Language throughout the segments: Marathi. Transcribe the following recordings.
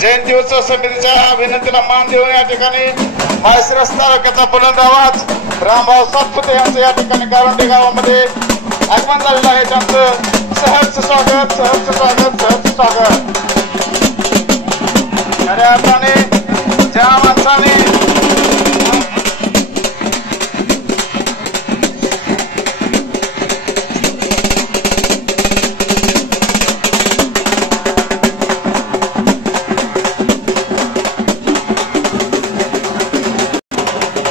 जयंती उत्सव समितीच्या विनंतीला मान देऊन या ठिकाणी माळशिरस तालुक्याचा बुलंद आवाज रामभाऊ सातपुते यांचं या ठिकाणी गावंडी गावामध्ये आगमन झालेलं आहे. त्यांचं सहर्ष स्वागत सहर्ष स्वागत सहर्ष स्वागत. खऱ्या अर्थाने ज्या माणसाने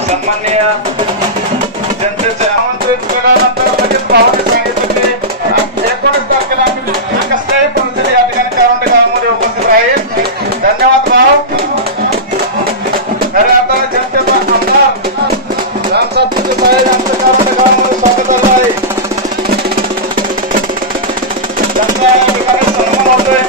सन्माननीय जनतेचे आमंत्रित केल्यानंतर लगेच भावाने सांगितलं की 19 तारखेला आम्ही कसल्याही परिस्थिती या ठिकाणी कारंडे गावामध्ये उपस्थित राहील. धन्यवाद भाऊ. खऱ्या अर्थाने जनतेचा आमदार राम सातपुते साहेब यांचं कारंडे गावामध्ये स्वागत झालं आहे. त्यांचा या ठिकाणी सन्मान होतोय.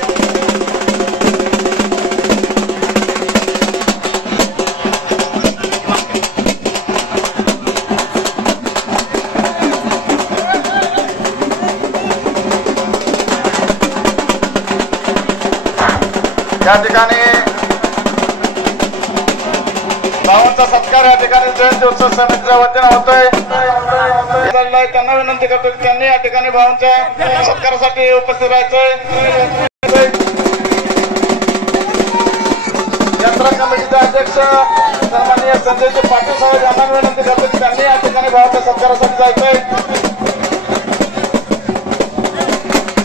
या ठिकाणी भावांचा सत्कार या ठिकाणी जयंती उत्सव समितीच्या वतीने होतोय. त्यांना विनंती करतो की त्यांनी या ठिकाणी भावांच्या सत्कारासाठी उपस्थित राहायचंय. यात्रा कमिटीचे अध्यक्ष सन्माननीय संजयजी पाटील साहेब यांना विनंती करतो की त्यांनी या ठिकाणी भावांच्या सत्कारासाठी जायचंय.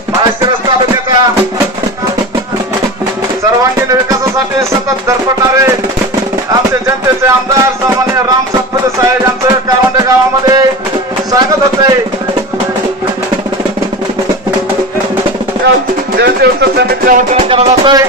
माळशिरस तालुक्याचा सर्वांगीण विकासासाठी सतत धडपडणारे आमचे जनतेचे आमदार सन्माननीय राम सातपुते साहेब यांचं कारंडे गावामध्ये स्वागत होते. जयंती उत्सव समितीच्या वतीने केला जातोय.